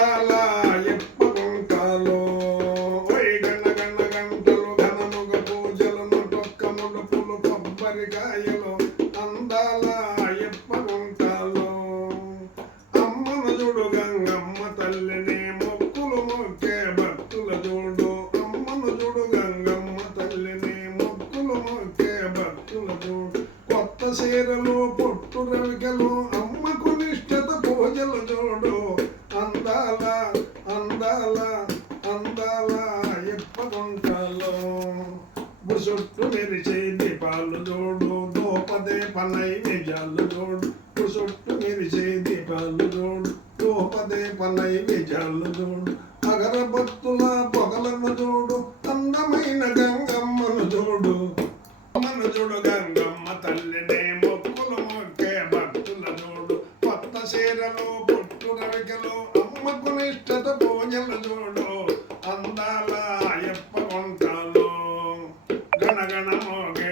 అందాల ఎప్ప గుంటలో ఓయ్ గణ గణ గంటలు ఘనముగ పూజలను టొక్కముడు పులు కొబ్బరికాయలు అందాల ఎప్ప గుంటలో అమ్మను చూడు గంగమ్మ తల్లిని మొక్కులు మొక్కే భక్తుల చూడు అమ్మను చూడు గంగమ్మ తల్లిని మొక్కులు మొక్కే భక్తుల చూడు కొత్త చీరలు పొట్టు రవికలు అమ్మకు నిష్ఠత పూజలు చూడు అందాల అందాల అందాల ఎప్పగుంటలో బుసుట్టు మెరిచే దీపాలు చూడు దోపదే పనై నిజాలు చూడు బుసుట్టు మెరిచే దీపాలు చూడు దోపదే పనై నిజాలు చూడు అగరబత్తుల పొగలను చూడు అందమైన గంగమ్మను చూడు అమ్మను చూడు గంగమ్మ తల్లినే మొక్కులు మొక్కే భక్తుల చూడు కొత్త చీరలు పొట్టు రవికలు అమ్మకు నిష్ఠత పూజలు చూడు అందాల ఎప్ప గుంటలో గణ గణ మోగే